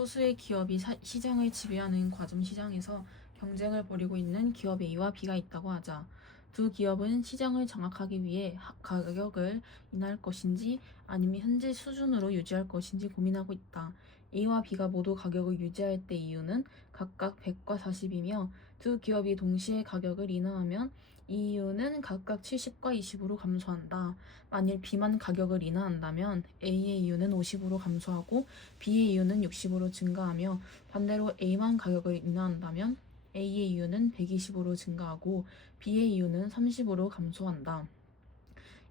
소수의 기업이 시장을 지배하는 과점 시장에서 경쟁을 벌이고 있는 기업 A와 B가 있다고 하자. 두 기업은 시장을 장악하기 위해 가격을 인하할 것인지 아니면 현재 수준으로 유지할 것인지 고민하고 있다. A와 B가 모두 가격을 유지할 때 이유는 각각 100과 40이며 두 기업이 동시에 가격을 인하하면 이 이유는 각각 70과 20으로 감소한다. 만일 B만 가격을 인하한다면 A의 이유는 50으로 감소하고 B의 이유는 60으로 증가하며 반대로 A만 가격을 인하한다면 A의 이유는 120으로 증가하고 B의 이유는 30으로 감소한다.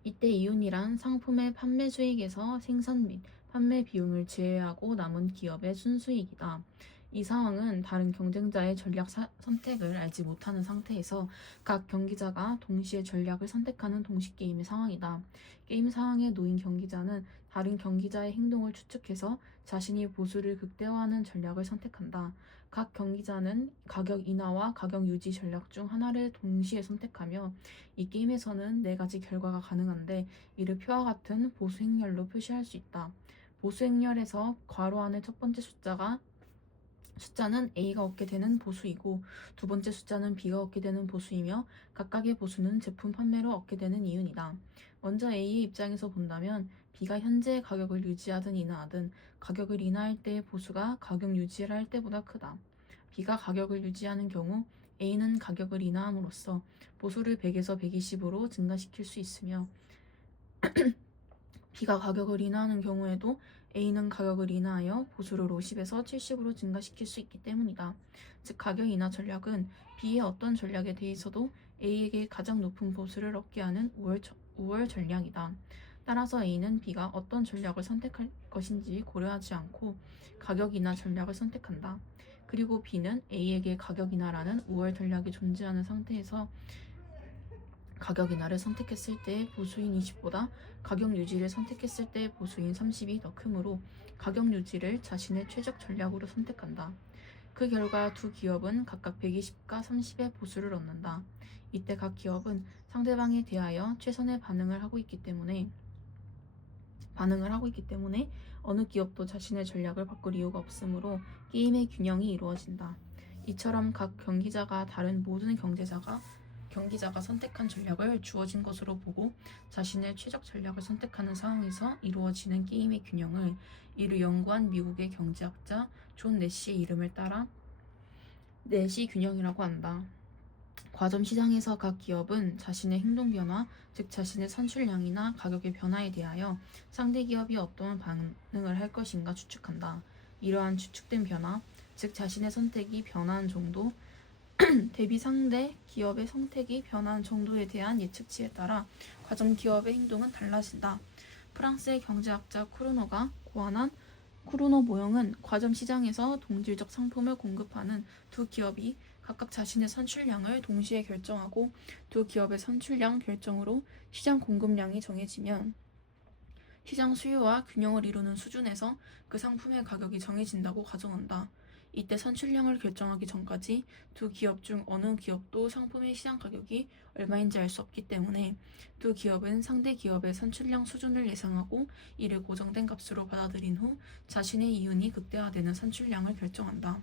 이때 이윤이란 상품의 판매 수익에서 생산 및 판매 비용을 제외하고 남은 기업의 순수익이다. 이 상황은 다른 경쟁자의 전략 선택을 알지 못하는 상태에서 각 경기자가 동시에 전략을 선택하는 동식 게임의 상황이다. 게임 상황에 놓인 경기자는 다른 경기자의 행동을 추측해서 자신이 보수를 극대화하는 전략을 선택한다. 각 경기자는 가격 인하와 가격 유지 전략 중 하나를 동시에 선택하며 이 게임에서는 4가지 결과가 가능한데 이를 표와 같은 보수 행렬로 표시할 수 있다. 보수 행렬에서 괄호 안의 첫 번째 숫자는 A가 얻게 되는 보수이고 두 번째 숫자는 B가 얻게 되는 보수이며 각각의 보수는 제품 판매로 얻게 되는 이윤이다. 먼저 A의 입장에서 본다면 B가 현재 가격을 유지하든 인하하든 가격을 인하할 때의 보수가 가격 유지를 할 때보다 크다. B가 가격을 유지하는 경우 A는 가격을 인하함으로써 보수를 100에서 120으로 증가시킬 수 있으며 B가 가격을 인하하는 경우에도 A는 가격을 인하하여 보수를 50에서 70으로 증가시킬 수 있기 때문이다. 즉 가격 인하 전략은 B의 어떤 전략에 대해서도 A에게 가장 높은 보수를 얻게 하는 우월 전략이다. 따라서 A는 B가 어떤 전략을 선택할 것인지 고려하지 않고 가격 인하 전략을 선택한다. 그리고 B는 A에게 가격 인하라는 우월 전략이 존재하는 상태에서 가격 인하를 선택했을 때 보수인 20보다 가격 유지를 선택했을 때 보수인 30이 더 크므로 가격 유지를 자신의 최적 전략으로 선택한다. 그 결과 두 기업은 각각 120과 30의 보수를 얻는다. 이때 각 기업은 상대방에 대하여 최선의 반응을 하고 있기 때문에 어느 기업도 자신의 전략을 바꿀 이유가 없으므로 게임의 균형이 이루어진다. 이처럼 각 경기자가 다른 모든 경기자가 선택한 전략을 주어진 것으로 보고 자신의 최적 전략을 선택하는 상황에서 이루어지는 게임의 균형을 이를 연구한 미국의 경제학자 존 내시의 이름을 따라 내시 균형이라고 한다. 과점 시장에서 각 기업은 자신의 행동 변화, 즉 자신의 산출량이나 가격의 변화에 대하여 상대 기업이 어떠한 반응을 할 것인가 추측한다. 이러한 추측된 변화, 즉 자신의 선택이 변화한 정도, 대비 상대 기업의 선택이 변화한 정도에 대한 예측치에 따라 과점 기업의 행동은 달라진다. 프랑스의 경제학자 쿠르노가 고안한 쿠르노 모형은 과점 시장에서 동질적 상품을 공급하는 두 기업이 각각 자신의 산출량을 동시에 결정하고 두 기업의 산출량 결정으로 시장 공급량이 정해지면 시장 수요와 균형을 이루는 수준에서 그 상품의 가격이 정해진다고 가정한다. 이때 산출량을 결정하기 전까지 두 기업 중 어느 기업도 상품의 시장 가격이 얼마인지 알 수 없기 때문에 두 기업은 상대 기업의 산출량 수준을 예상하고 이를 고정된 값으로 받아들인 후 자신의 이윤이 극대화되는 산출량을 결정한다.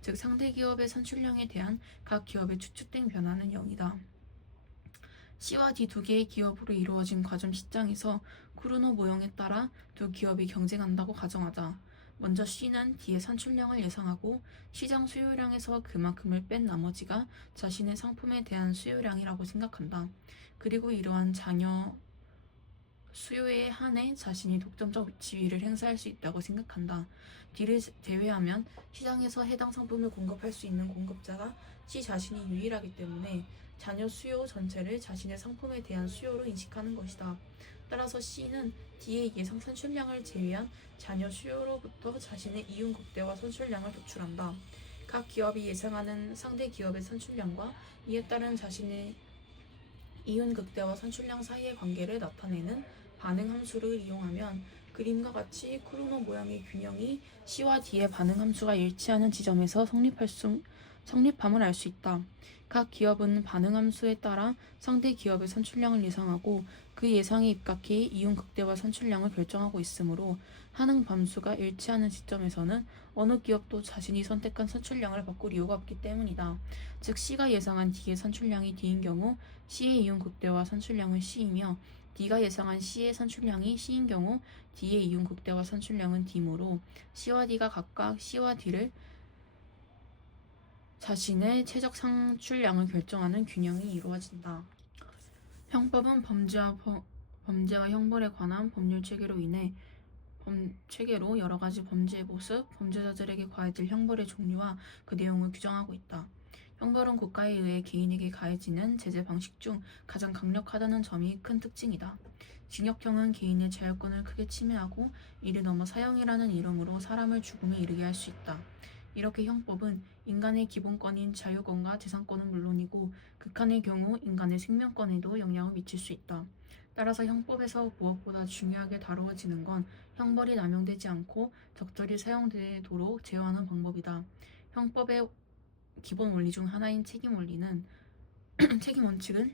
즉 상대 기업의 산출량에 대한 각 기업의 추측된 변화는 0이다. C와 D 두 개의 기업으로 이루어진 과점 시장에서 쿠르노 모형에 따라 두 기업이 경쟁한다고 가정하자. 먼저 C는 D의 산출량을 예상하고 시장 수요량에서 그만큼을 뺀 나머지가 자신의 상품에 대한 수요량이라고 생각한다. 그리고 이러한 잔여 수요에 한해 자신이 독점적 지위를 행사할 수 있다고 생각한다. D를 제외하면 시장에서 해당 상품을 공급할 수 있는 공급자가 C 자신이 유일하기 때문에 잔여 수요 전체를 자신의 상품에 대한 수요로 인식하는 것이다. 따라서 C는 D의 예상 산출량을 제외한 잔여 수요로부터 자신의 이윤 극대화 산출량을 도출한다. 각 기업이 예상하는 상대 기업의 산출량과 이에 따른 자신의 이윤 극대화 산출량 사이의 관계를 나타내는 반응 함수를 이용하면 그림과 같이 쿠르노 모양의 균형이 C와 D의 반응 함수가 일치하는 지점에서 성립함을 알 수 있다. 각 기업은 반응 함수에 따라 상대 기업의 산출량을 예상하고 그 예상에 입각해 이윤 극대화 산출량을 결정하고 있으므로 하는 함수가 일치하는 시점에서는 어느 기업도 자신이 선택한 산출량을 바꿀 이유가 없기 때문이다. 즉 C가 예상한 D의 산출량이 D인 경우 C의 이윤 극대화 산출량은 C이며 D가 예상한 C의 산출량이 C인 경우 D의 이윤 극대화 산출량은 D이므로 C와 D가 각각 C와 D를 자신의 최적 산출량을 결정하는 균형이 이루어진다. 형법은 범죄와 형벌에 관한 법률 체계로 여러 가지 범죄의 모습, 범죄자들에게 가해질 형벌의 종류와 그 내용을 규정하고 있다. 형벌은 국가에 의해 개인에게 가해지는 제재 방식 중 가장 강력하다는 점이 큰 특징이다. 징역형은 개인의 자유권을 크게 침해하고 이를 넘어 사형이라는 이름으로 사람을 죽음에 이르게 할 수 있다. 이렇게 형법은 인간의 기본권인 자유권과 재산권은 물론이고 극한의 경우 인간의 생명권에도 영향을 미칠 수 있다. 따라서 형법에서 무엇보다 중요하게 다루어지는 건 형벌이 남용되지 않고 적절히 사용되도록 제어하는 방법이다. 형법의 기본 원리 중 하나인 책임 원리는 책임 원칙은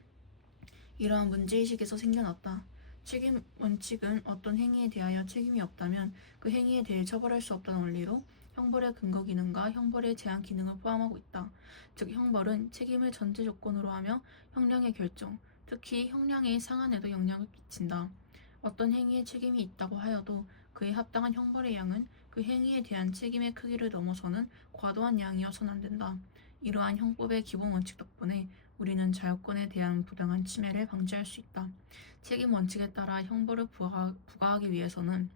이러한 문제의식에서 생겨났다. 책임 원칙은 어떤 행위에 대하여 책임이 없다면 그 행위에 대해 처벌할 수 없다는 원리로 형벌의 근거 기능과 형벌의 제한 기능을 포함하고 있다. 즉 형벌은 책임을 전제 조건으로 하며 형량의 결정, 특히 형량의 상한에도 영향을 끼친다. 어떤 행위에 책임이 있다고 하여도 그에 합당한 형벌의 양은 그 행위에 대한 책임의 크기를 넘어서는 과도한 양이어서는 안 된다. 이러한 형법의 기본 원칙 덕분에 우리는 자유권에 대한 부당한 침해를 방지할 수 있다. 책임 원칙에 따라 형벌을 부과하기 위해서는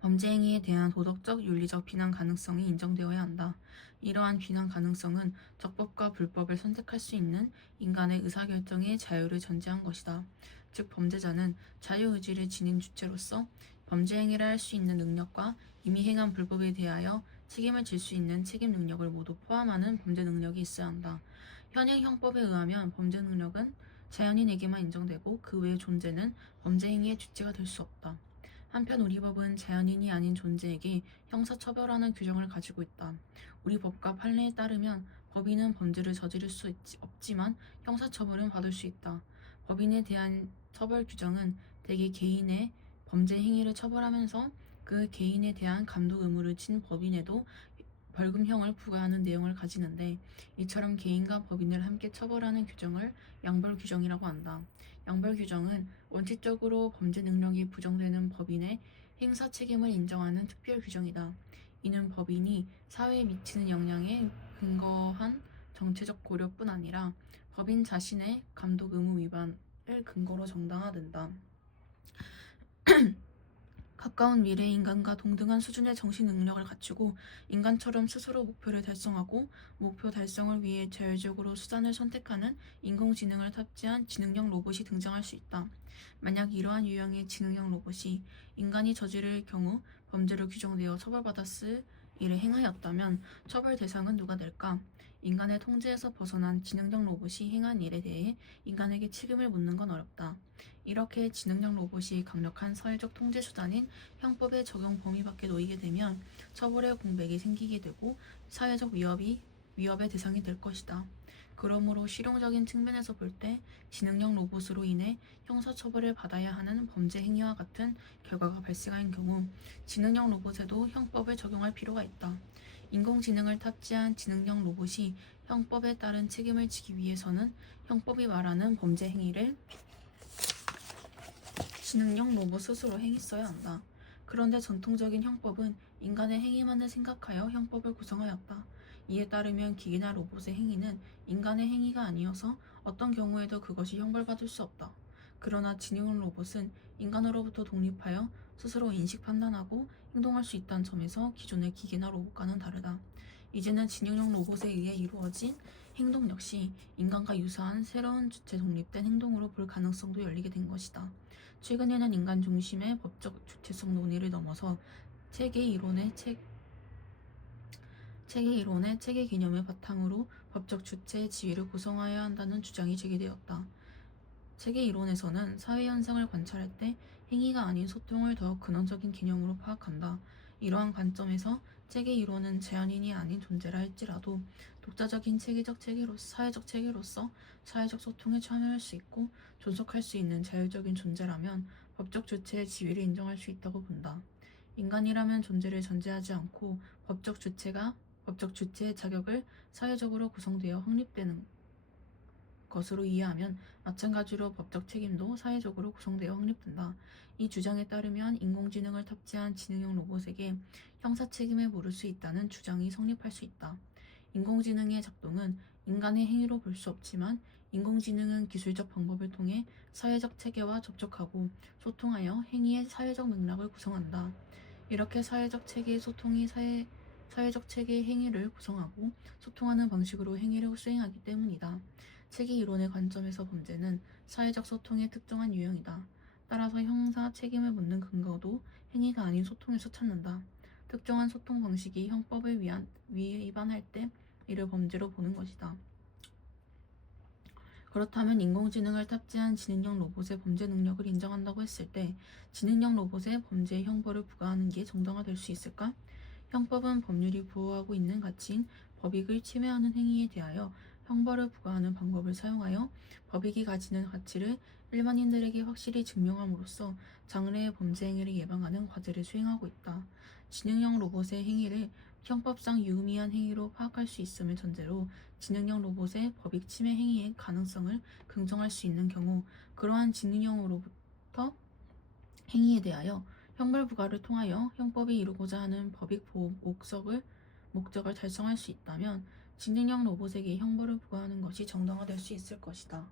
범죄 행위에 대한 도덕적, 윤리적 비난 가능성이 인정되어야 한다. 이러한 비난 가능성은 적법과 불법을 선택할 수 있는 인간의 의사결정의 자유를 전제한 것이다. 즉 범죄자는 자유의지를 지닌 주체로서 범죄 행위를 할 수 있는 능력과 이미 행한 불법에 대하여 책임을 질 수 있는 책임 능력을 모두 포함하는 범죄 능력이 있어야 한다. 현행 형법에 의하면 범죄 능력은 자연인에게만 인정되고 그 외의 존재는 범죄 행위의 주체가 될 수 없다. 한편 우리 법은 자연인이 아닌 존재에게 형사처벌하는 규정을 가지고 있다. 우리 법과 판례에 따르면 법인은 범죄를 저지를 수 없지만 형사처벌은 받을 수 있다. 법인에 대한 처벌 규정은 대개 개인의 범죄 행위를 처벌하면서 그 개인에 대한 감독 의무를 진 법인에도 벌금형을 부과하는 내용을 가지는데 이처럼 개인과 법인을 함께 처벌하는 규정을 양벌 규정이라고 한다. 양벌 규정은 원칙적으로 범죄 능력이 부정되는 법인의 행사 책임을 인정하는 특별 규정이다. 이는 법인이 사회에 미치는 영향에 근거한 정체적 고려뿐 아니라 법인 자신의 감독 의무 위반을 근거로 정당화된다. 가까운 미래의 인간과 동등한 수준의 정신 능력을 갖추고 인간처럼 스스로 목표를 달성하고 목표 달성을 위해 자율적으로 수단을 선택하는 인공지능을 탑재한 지능형 로봇이 등장할 수 있다. 만약 이러한 유형의 지능형 로봇이 인간이 저지를 경우 범죄로 규정되어 처벌받았을 일을 행하였다면 처벌 대상은 누가 될까? 인간의 통제에서 벗어난 지능형 로봇이 행한 일에 대해 인간에게 책임을 묻는 건 어렵다. 이렇게 지능형 로봇이 강력한 사회적 통제 수단인 형법의 적용 범위 밖에 놓이게 되면 처벌의 공백이 생기게 되고 사회적 위협의 대상이 될 것이다. 그러므로 실용적인 측면에서 볼 때 지능형 로봇으로 인해 형사처벌을 받아야 하는 범죄 행위와 같은 결과가 발생한 경우 지능형 로봇에도 형법을 적용할 필요가 있다. 인공지능을 탑재한 지능형 로봇이 형법에 따른 책임을 지기 위해서는 형법이 말하는 범죄 행위를 지능형 로봇 스스로 행했어야 한다. 그런데 전통적인 형법은 인간의 행위만을 생각하여 형법을 구성하였다. 이에 따르면 기계나 로봇의 행위는 인간의 행위가 아니어서 어떤 경우에도 그것이 형벌받을 수 없다. 그러나 지능형 로봇은 인간으로부터 독립하여 스스로 인식 판단하고 행동할 수 있다는 점에서 기존의 기계나 로봇과는 다르다. 이제는 지능형 로봇에 의해 이루어진 행동 역시 인간과 유사한 새로운 주체 독립된 행동으로 볼 가능성도 열리게 된 것이다. 최근에는 인간 중심의 법적 주체성 논의를 넘어서 체계 이론의 개념을 바탕으로 법적 주체의 지위를 구성하여야 한다는 주장이 제기되었다. 체계 이론에서는 사회 현상을 관찰할 때 행위가 아닌 소통을 더 근원적인 개념으로 파악한다. 이러한 관점에서 책의 이론은 제한인이 아닌 존재라 할지라도 독자적인 사회적 체계로서 사회적 소통에 참여할 수 있고 존속할 수 있는 자율적인 존재라면 법적 주체의 지위를 인정할 수 있다고 본다. 인간이라면 존재를 전제하지 않고 법적 주체의 자격을 사회적으로 구성되어 확립되는 것으로 이해하면 마찬가지로 법적 책임도 사회적으로 구성되어 확립된다. 이 주장에 따르면 인공지능을 탑재한 지능형 로봇에게 형사 책임을 물을 수 있다는 주장이 성립할 수 있다. 인공지능의 작동은 인간의 행위로 볼 수 없지만 인공지능은 기술적 방법을 통해 사회적 체계와 접촉하고 소통하여 행위의 사회적 맥락을 구성한다. 이렇게 사회적 체계의 행위를 구성하고 소통하는 방식으로 행위를 수행하기 때문이다. 체계 이론의 관점에서 범죄는 사회적 소통의 특정한 유형이다. 따라서 형사 책임을 묻는 근거도 행위가 아닌 소통에서 찾는다. 특정한 소통 방식이 형법을 위반할 때 이를 범죄로 보는 것이다. 그렇다면 인공지능을 탑재한 지능형 로봇의 범죄 능력을 인정한다고 했을 때 지능형 로봇에 범죄의 형벌을 부과하는 게 정당화될 수 있을까? 형법은 법률이 보호하고 있는 가치인 법익을 침해하는 행위에 대하여 형벌을 부과하는 방법을 사용하여 법익이 가지는 가치를 일반인들에게 확실히 증명함으로써 장래의 범죄 행위를 예방하는 과제를 수행하고 있다. 지능형 로봇의 행위를 형법상 유의미한 행위로 파악할 수 있음을 전제로 지능형 로봇의 법익 침해 행위의 가능성을 긍정할 수 있는 경우 그러한 지능형으로부터 행위에 대하여 형벌 부과를 통하여 형법이 이루고자 하는 법익 보호 목적을 달성할 수 있다면 지능형 로봇에게 형벌을 부과하는 것이 정당화될 수 있을 것이다.